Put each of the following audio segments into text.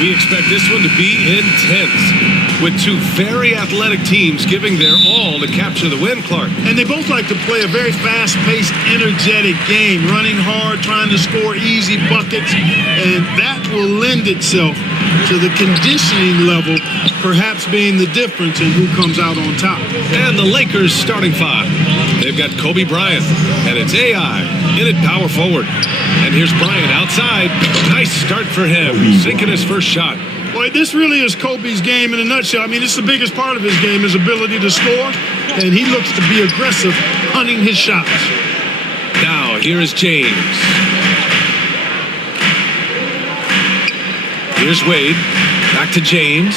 We expect this one to be intense, with two very athletic teams giving their all to capture the win, Clark. And they both like to play a very fast-paced, energetic game, running hard, trying to score easy buckets, and that will lend itself to the conditioning level perhaps being the difference in who comes out on top. And the Lakers starting five. They've got Kobe Bryant, and it's AI in at power forward. And here's Bryant outside. Nice start for him, sinking his first shot. Boy, this really is Kobe's game in a nutshell. I mean, it's the biggest part of his game, his ability to score, and he looks to be aggressive, hunting his shots. Now, here is James. Here's Wade. Back to James.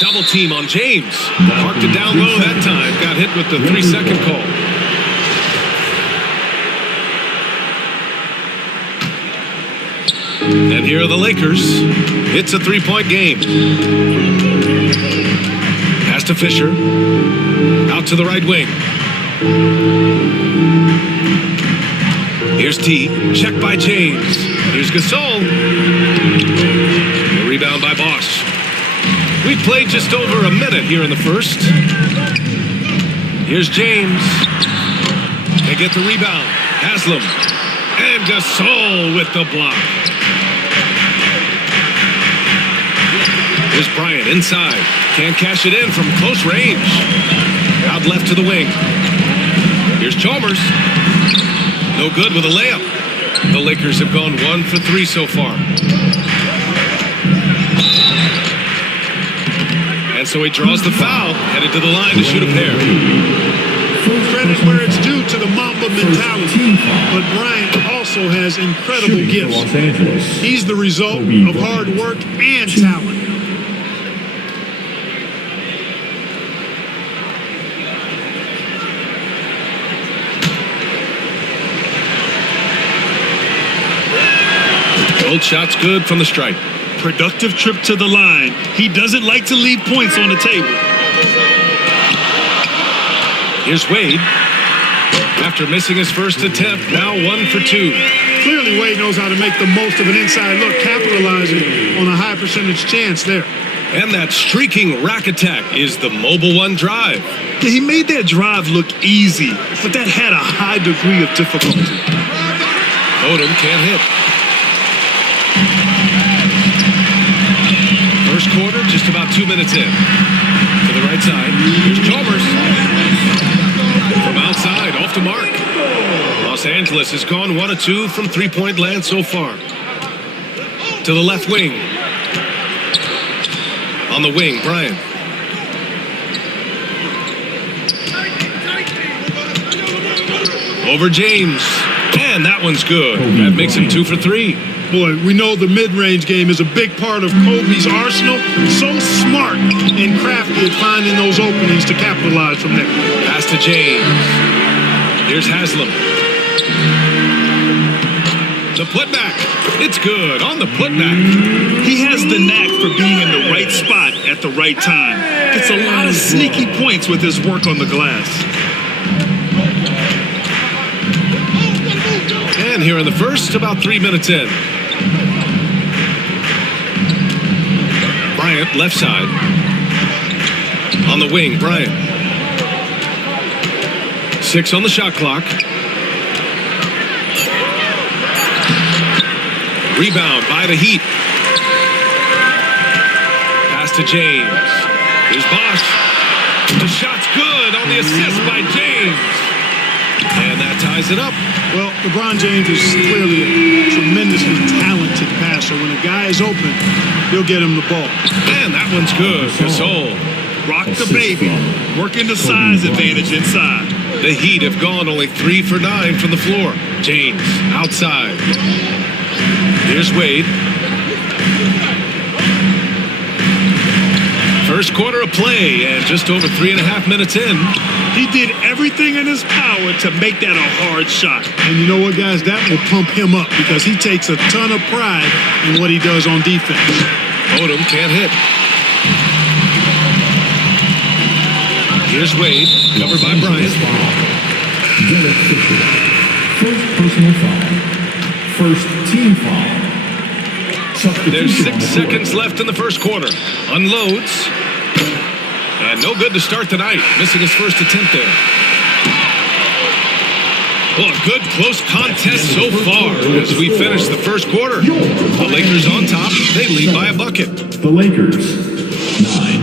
Double team on James. Parked it down low that time. Got hit with the 3-second call. And here are the Lakers. It's a three-point game. Pass to Fisher. Out to the right wing. Here's T. Check by James. Here's Gasol. A rebound by Bosch. We played just over a minute here in the first. Here's James. They get the rebound. Haslam. And Gasol with the block. Here's Bryant inside. Can't cash it in from close range. Out left to the wing. Here's Chalmers. No good with a layup. The Lakers have gone 1 for 3 so far. And so he draws the foul, headed to the line to shoot a pair. Credit where it's due to the Mamba mentality, but Bryant also has incredible gifts. He's the result of hard work and talent. Old shot's good from the stripe. Productive trip to the line. He doesn't like to leave points on the table. Here's Wade. After missing his first attempt, now 1 for 2. Clearly, Wade knows how to make the most of an inside look, capitalizing on a high percentage chance there. And that streaking rack attack is the Mobile One drive. Yeah, he made that drive look easy, but that had a high degree of difficulty. Odom can't hit. First quarter, just about 2 minutes in. To the right side, here's Chalmers. From outside, off the mark. Los Angeles has gone 1 of 2 from three-point land so far. To the left wing. On the wing, Bryant. Over James. And that one's good. That makes him 2 for 3. Boy, we know the mid-range game is a big part of Kobe's arsenal. So smart and crafty at finding those openings to capitalize from there. Pass to James. Here's Haslam. The putback. It's good on the putback. He has the knack for being in the right spot at the right time. Gets a lot of sneaky points with his work on the glass. And here in the first, about 3 minutes in. Bryant, left side. On the wing, Bryant. 6 on the shot clock. Rebound by the Heat. Pass to James. Here's Bosch. The shot's good on the assist by James. And that ties it up. Well, LeBron James is clearly a tremendously talented passer. When a guy is open, he'll get him the ball. And that one's good. Gasol. Rock the baby. Working the size advantage inside. The Heat have gone only 3 for 9 from the floor. James outside. Here's Wade. First quarter of play and just over 3.5 minutes in. He did everything in his power to make that a hard shot. And you know what, guys? That will pump him up because he takes a ton of pride in what he does on defense. Odom can't hit. Here's Wade, covered by Bryant. First personal foul. First team foul. There's 6 seconds left in the first quarter. Unloads. And no good to start the night. Missing his first attempt there. Well, a good close contest so far as we finish the first quarter. The Lakers on top. They lead by a bucket. The Lakers, 9.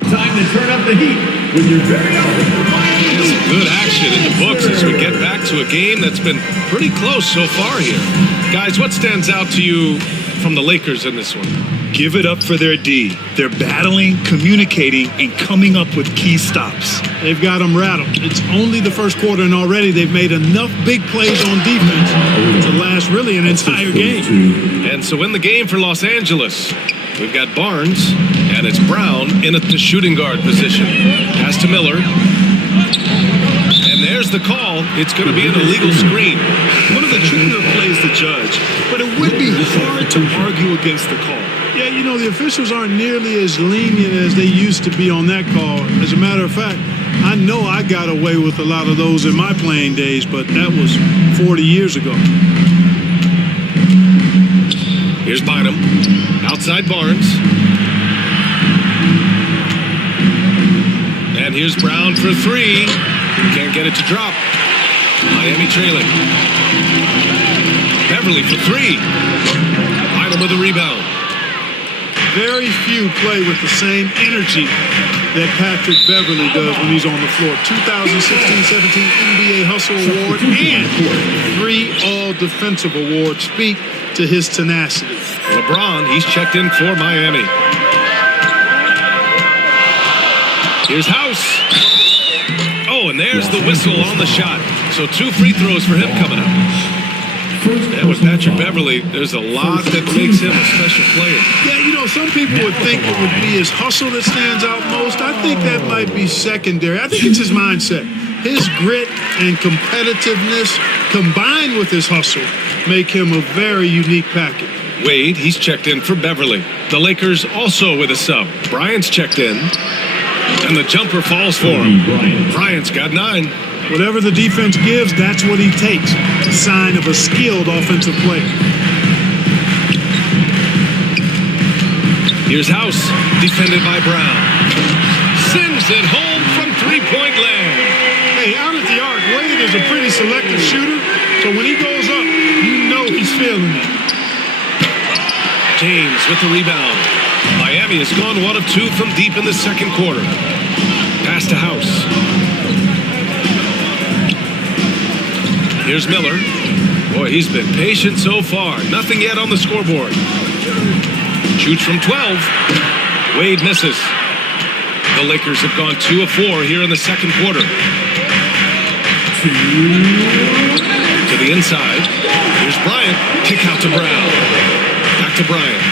Time to turn up the heat with your very own. Some good action in the books as we get back to a game that's been pretty close so far here. Guys, what stands out to you from the Lakers in this one? Give it up for their D. They're battling, communicating, and coming up with key stops. They've got them rattled. It's only the first quarter, and already they've made enough big plays on defense to last really an entire game. And so in the game for Los Angeles, we've got Barnes, and it's Brown in at the shooting guard position. Pass to Miller. And there's the call. It's going to be an illegal screen. One of the trickier plays to judge, but it would be hard to argue against the call. Yeah, you know, the officials aren't nearly as lenient as they used to be on that call. As a matter of fact, I know I got away with a lot of those in my playing days, but that was 40 years ago. Here's Bynum. Outside Barnes. And here's Brown for 3. Can't get it to drop. Miami trailing. Beverly for 3. Bynum with a rebound. Very few play with the same energy that Patrick Beverly does when he's on the floor. 2016-17 NBA Hustle Award and 3 All-Defensive Awards speak to his tenacity. LeBron, he's checked in for Miami. Here's House. Oh, and there's the whistle on the shot. So 2 free throws for him coming up. And with Patrick Beverly, there's a lot that makes him a special player. Yeah, you know, some people would think it would be his hustle that stands out most. I think that might be secondary. I think it's his mindset. His grit and competitiveness combined with his hustle make him a very unique package. Wade, he's checked in for Beverly. The Lakers also with a sub. Bryant's checked in. And the jumper falls for him. Bryant's got 9. Whatever the defense gives, that's what he takes. A sign of a skilled offensive player. Here's House, defended by Brown. Sends it home from 3-point land. Hey, out at the arc, Wade is a pretty selective shooter, so when he goes up, you know he's feeling it. James with the rebound. Miami has gone 1 of 2 from deep in the second quarter. Pass to House. Here's Miller. Boy, he's been patient so far. Nothing yet on the scoreboard. Shoots from 12. Wade misses. The Lakers have gone 2 of 4 here in the second quarter. To the inside. Here's Bryant. Kick out to Brown. Back to Bryant.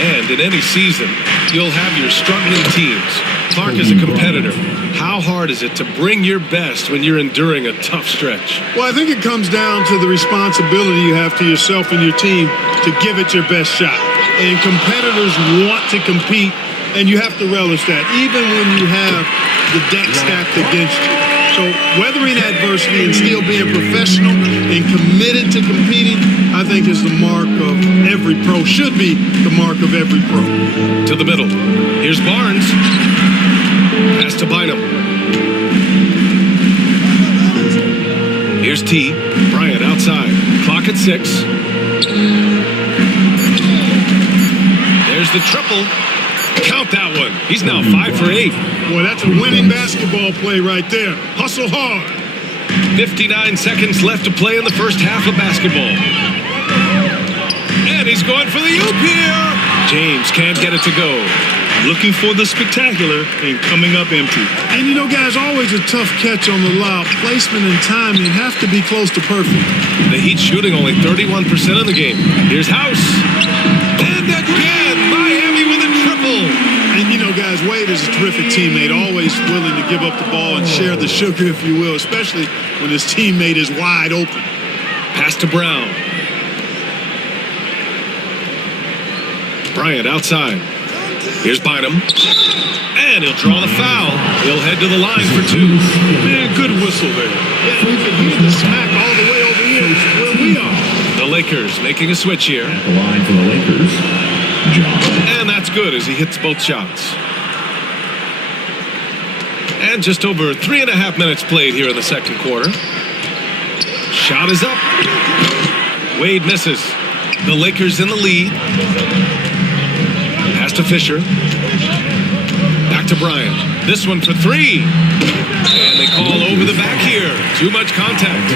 And in any season, you'll have your struggling teams. Clark is a competitor. How hard is it to bring your best when you're enduring a tough stretch? Well, I think it comes down to the responsibility you have to yourself and your team to give it your best shot. And competitors want to compete, and you have to relish that, even when you have the deck stacked against you. So weathering adversity and still being professional and committed to competing, I think is the mark of every pro, should be the mark of every pro. To the middle. Here's Barnes. Pass to Bynum. Here's T. Bryant outside. Clock at 6. There's the triple. Count that one. He's now 5 for 8. Boy, that's a winning basketball play right there. Hustle hard. 59 seconds left to play in the first half of basketball. And he's going for the oop here. James can't get it to go. Looking for the spectacular and coming up empty. And you know, guys, always a tough catch on the lob. Placement and timing have to be close to perfect. The Heat shooting only 31% in the game. Here's House. And again, Miami with a triple. And you know, guys, Wade is a terrific teammate, always willing to give up the ball and share the sugar, if you will, especially when his teammate is wide open. Pass to Brown. Bryant outside. Here's Bynum. And he'll draw the foul. He'll head to the line for 2. Man, good whistle there. Yeah, you can hear the smack all the way over here. Lakers making a switch here. At the line for the Lakers, John. And that's good as he hits both shots. And just over 3.5 minutes played here in the second quarter. Shot is up. Wade misses. The Lakers in the lead. Pass to Fisher. Back to Bryant. This one for three. And they call over the back here. Too much contact.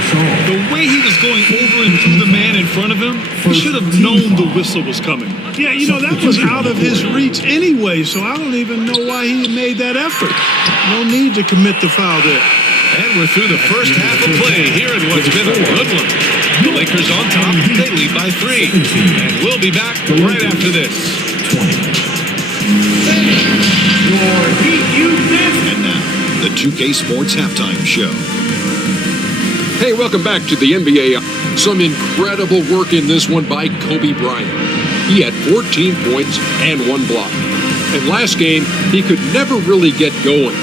The way he was going over and through the man in front of him, he should have known the whistle was coming. Yeah, you know, that was out of his reach anyway, so I don't even know why he made that effort. No need to commit the foul there. And we're through the first half of play here in what's been a good one. The Lakers on top. They lead by 3. And we'll be back right after this. And now, the 2K Sports Halftime Show. Hey, welcome back to the NBA. Some incredible work in this one by Kobe Bryant. He had 14 points and 1 block. And last game, he could never really get going.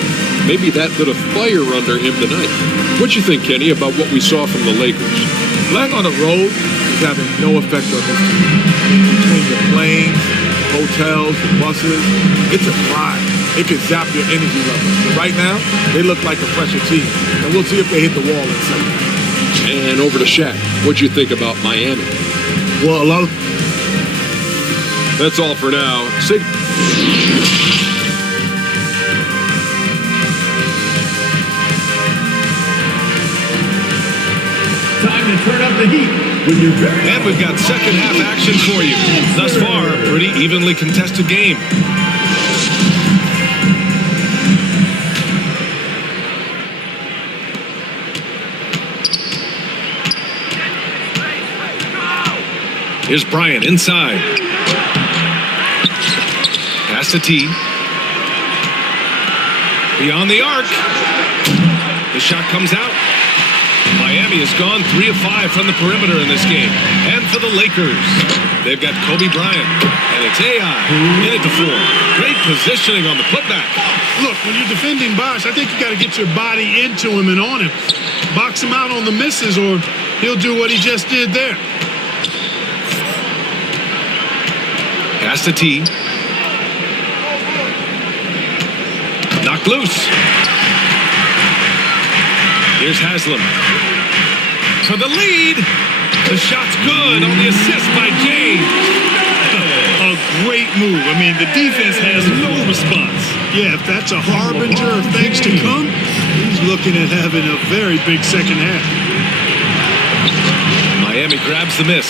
Maybe that lit a fire under him tonight. What you think, Kenny, about what we saw from the Lakers? Playing on the road is having no effect on this team. Between the planes, hotels, the buses, it's a drive. It can zap your energy level. But right now, they look like a fresher team. And we'll see if they hit the wall in a second. And over to Shaq. What'd you think about Miami? Well, a lot of... That's all for now. Time to turn up the heat with your very... And we've got second half action for you. Thus far, a pretty evenly contested game. Here's Bryant inside. Pass to T. Beyond the arc. The shot comes out. Miami has gone 3 of 5 from the perimeter in this game. And for the Lakers, they've got Kobe Bryant. And it's A.k.a. in at the 4. Great positioning on the putback. Look, when you're defending Bosh, I think you got to get your body into him and on him. Box him out on the misses or he'll do what he just did there. Pass to T. Knocked loose. Here's Haslam. For the lead. The shot's good on the assist by James. A great move. I mean, the defense has no response. Yeah, if that's a harbinger of things to come, he's looking at having a very big second half. Miami grabs the miss.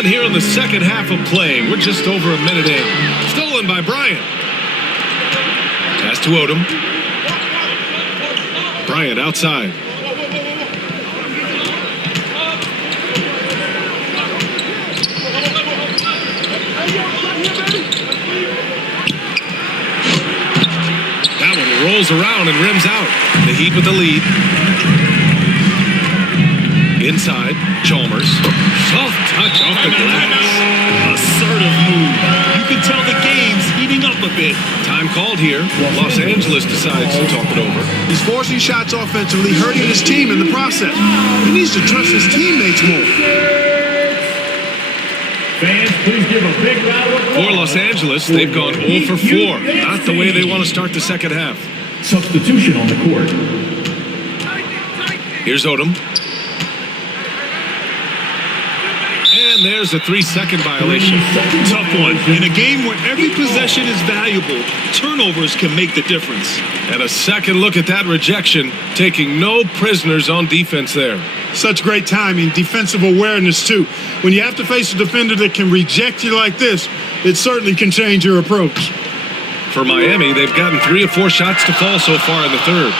And here in the second half of play, we're just over a minute in. Stolen by Bryant. Pass to Odom. Bryant outside. That one rolls around and rims out. The Heat with the lead. Inside, Chalmers. Soft touch off the glass. Assertive move. You can tell the game's heating up a bit. Time called here. Los Angeles decides to talk it over. He's forcing shots offensively, hurting his team in the process. He needs to trust his teammates more. Fans, please give a big round of applause. For Los Angeles, they've gone 0 for 4. Not the way they want to start the second half. Substitution on the court. Here's Odom. And there's a 3-second violation. Tough one. In a game where every possession is valuable, turnovers can make the difference. And a second look at that rejection, taking no prisoners on defense there. Such great timing, defensive awareness too. When you have to face a defender that can reject you like this, it certainly can change your approach. For Miami, they've gotten 3 or 4 shots to fall so far in the third.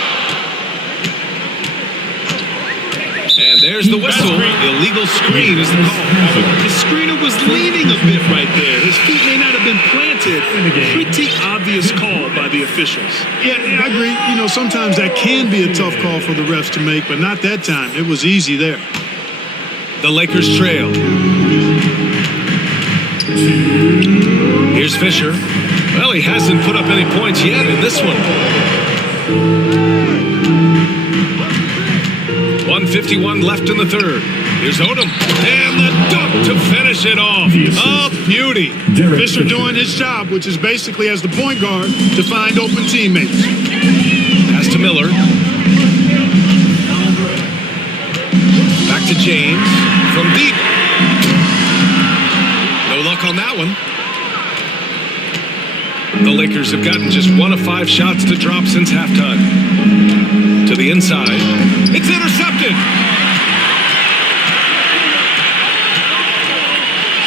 And there's the whistle. Illegal screen is the call. The screener was leaning a bit right there. His feet may not have been planted. Pretty obvious call by the officials. Yeah, I agree. You know, sometimes that can be a tough call for the refs to make, but not that time. It was easy there. The Lakers trail. Here's Fisher. Well, he hasn't put up any points yet in this one. 1:51 left in the third. Here's Odom. And the dunk to finish it off. A beauty. Fisher doing his job, which is basically as the point guard to find open teammates. Pass to Miller. Back to James. From deep. No luck on that one. The Lakers have gotten just 1 of 5 shots to drop since halftime. To the inside. It's intercepted.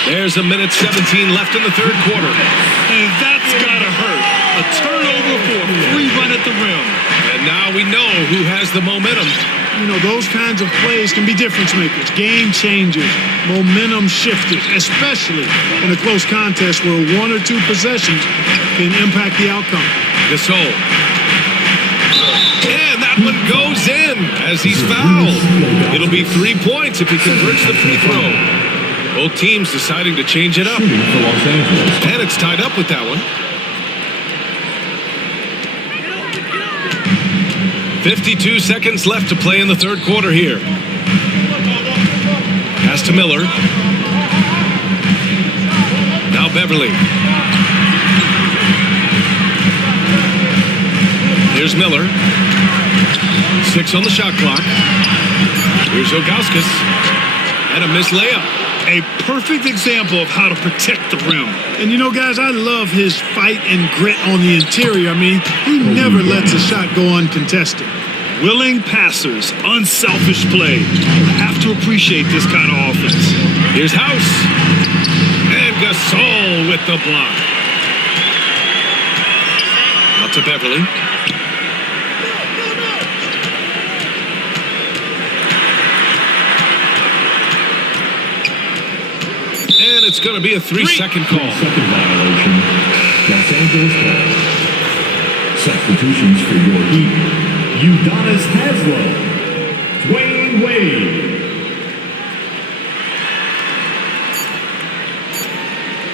There's 1:17 left in the third quarter. And that's gotta hurt. A turnover for a free run at the rim. And now we know who has the momentum. You know, those kinds of plays can be difference makers, game changers, momentum shifters, especially in a close contest where 1 or 2 possessions can impact the outcome. Gasol. And that one goes in as he's fouled. It'll be 3 points if he converts the free throw. Both teams deciding to change it up. And it's tied up with that one. 52 seconds left to play in the third quarter here. Pass to Miller. Now Beverly. Here's Miller. 6 on the shot clock. Here's Ilgauskas. And a missed layup. A perfect example of how to protect the rim. And you know, guys, I love his fight and grit on the interior. I mean, he never lets a shot go uncontested. Willing passers, unselfish play. You have to appreciate this kind of offense. Here's House. And Gasol with the block. Out to Beverly. And it's going to be a 3-second call. Second violation. Los Angeles ball. Substitutions for your Heat. Udonis Haslam. Dwayne Wade.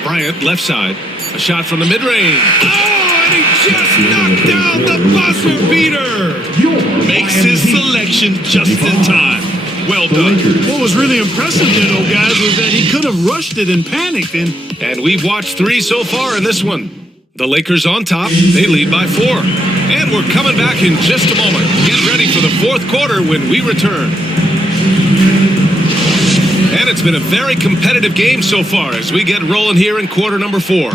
Bryant, left side. A shot from the mid-range. Oh, and he just knocked down the buzzer beater. Makes his selection just in time. Well done. What was really impressive there, though, guys, was that he could have rushed it and panicked. And we've watched 3 so far in this one. The Lakers on top. They lead by 4. And we're coming back in just a moment. Get ready for the fourth quarter when we return. And it's been a very competitive game so far as we get rolling here in quarter number 4.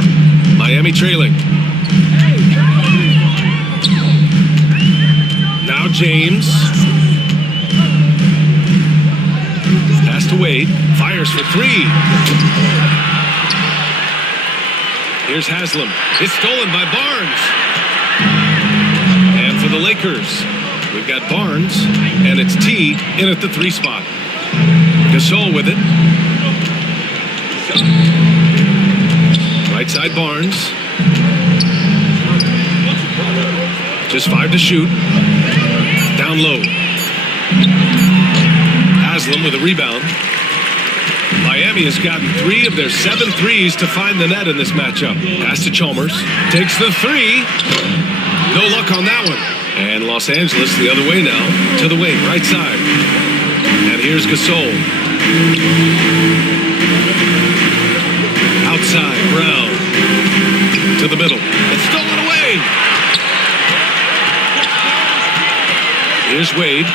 Miami trailing. Now James. Pass to Wade. Fires for 3. Here's Haslam. It's stolen by Barnes. And for the Lakers, we've got Barnes, and it's T in at the 3 spot. Gasol with it. Right side Barnes. Just 5 to shoot. Down low. Haslam with a rebound. Miami has gotten 3 of their 7 threes to find the net in this matchup. Pass to Chalmers. Takes the 3. No luck on that one. And Los Angeles the other way now. To the wing, right side. And here's Gasol. Outside, Brown. To the middle. It's stolen away. Here's Wade.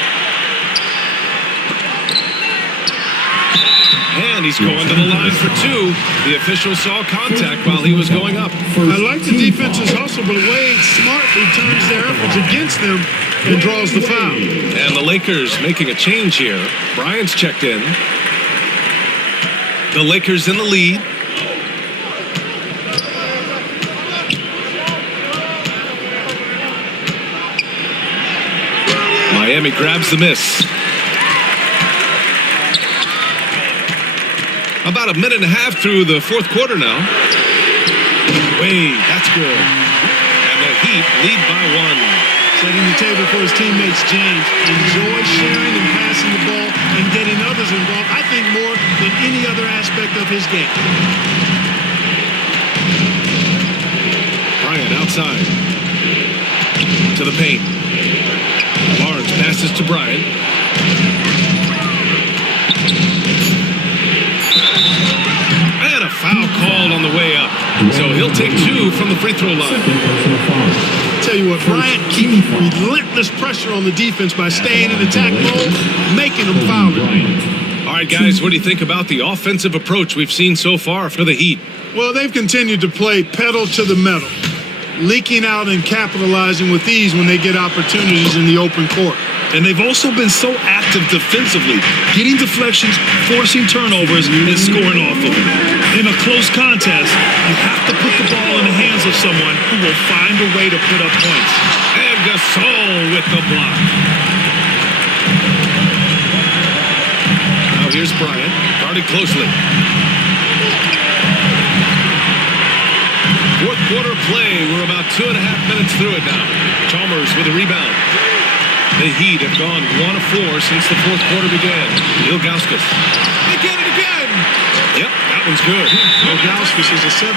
And he's going to the line for 2. The official saw contact while he was going up. I like the defense's hustle, but Wade smartly turns their efforts against them and draws the foul. And the Lakers making a change here. Bryant's checked in. The Lakers in the lead. Miami grabs the miss. About a minute and a half through the fourth quarter now. Wade, that's good. And the Heat lead by 1. Setting the table for his teammates, James. Enjoy sharing and passing the ball and getting others involved, I think, more than any other aspect of his game. Bryant outside. To the paint. Barnes passes to Bryant. two from the free throw line. Tell you what, Bryant keeps relentless pressure on the defense by staying in attack mode, making them foul it. All right, guys, what do you think about the offensive approach we've seen so far for the Heat? Well, they've continued to play pedal to the metal, leaking out and capitalizing with ease when they get opportunities in the open court. And they've also been so active defensively, getting deflections, forcing turnovers, and scoring off of them. In a close contest, you have to put the ball in the hands of someone who will find a way to put up points. And Gasol with the block. Now here's Bryant, guarded closely. Fourth quarter play. We're about 2.5 minutes through it now. Chalmers with a rebound. The Heat have gone 1 of 4 since the fourth quarter began. Ilgauskas. They get it again. Yep, that one's good. Ilgauskas is a 7'3"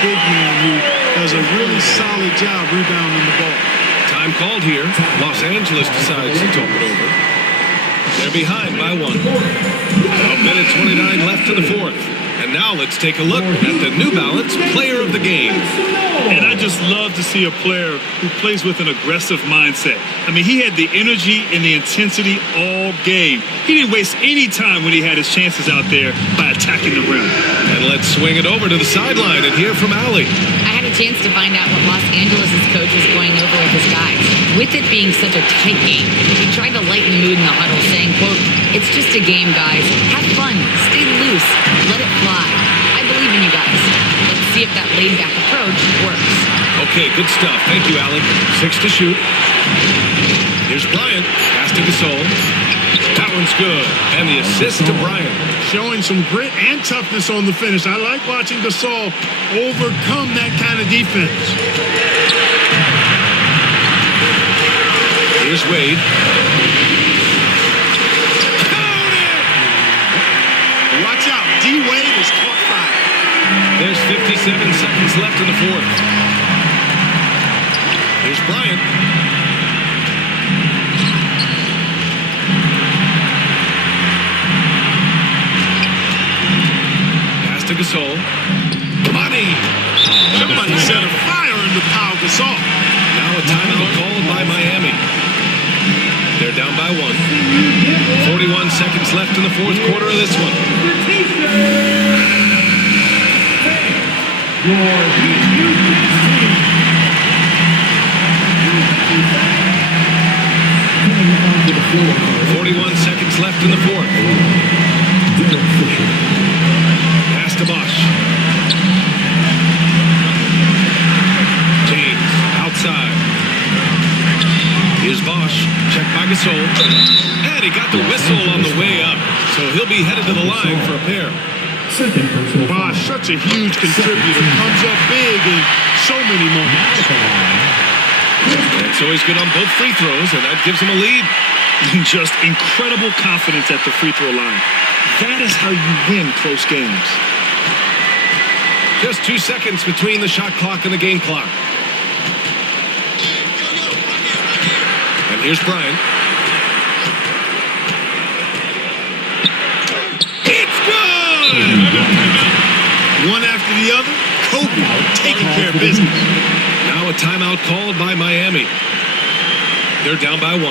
big man who does a really solid job rebounding the ball. Time called here. Los Angeles decides to talk it over. They're behind by 1. A minute 29 left in the fourth. And now let's take a look at the New Balance Player of the Game. And I just love to see a player who plays with an aggressive mindset. I mean, he had the energy and the intensity all game. He didn't waste any time when he had his chances out there by attacking the rim. And let's swing it over to the sideline and hear from Allie. I had a chance to find out what Los Angeles' coach was going over with his guys. With it being such a tight game, he tried to lighten the mood in the huddle, saying, quote, "It's just a game, guys. Have fun. Stay loose. Let it fly. I believe in you guys. Let's see if that laid-back approach works." Okay, good stuff. Thank you, Allie. 6 to shoot. Here's Bryant. Pass to Gasol. That one's good. And the assist to Bryant. Showing some grit and toughness on the finish. I like watching Gasol overcome that kind of defense. Here's Wade. Watch out. D-Wade is caught fire. There's 57 seconds left in the fourth. Here's Bryant. Pass to Gasol. Money. Somebody set a fire under Pau Gasol. Now a timeout called by Miami. They're down by 1. 41 seconds left in the fourth quarter of this one. 41 seconds left in the fourth. Pass to Bosch. James outside. Here's Bosch. Checked by Gasol. And he got the whistle on the way up. So he'll be headed to the line for a pair. Bosch, such a huge contributor. Comes up big in so many moments. And so he's good on both free throws, and that gives him a lead. Just incredible confidence at the free throw line. That is how you win close games. Just 2 seconds between the shot clock and the game clock. And here's Bryant. It's good! One after the other, Kobe taking care of business. Now a timeout called by Miami. They're down by 1.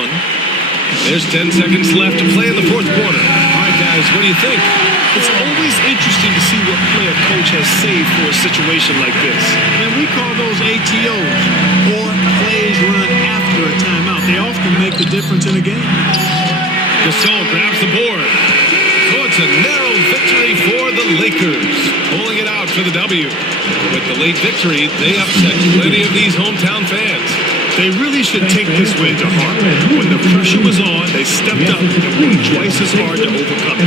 There's 10 seconds left to play in the fourth quarter. All right, guys, what do you think? It's always interesting to see what play a coach has saved for a situation like this. And we call those ATOs, or plays run after a timeout. They often make the difference in a game. Gasol grabs the board. So it's a narrow victory for the Lakers, pulling it out for the W. With the late victory, they upset plenty of these hometown fans. They really should take this win to heart. When the pressure was on, they stepped up and worked twice as hard to overcome it.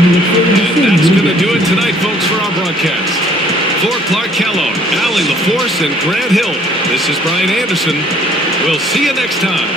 And that's going to do it tonight, folks, for our broadcast. For Clark Kellogg, Allie LaForce, and Grant Hill, this is Brian Anderson. We'll see you next time.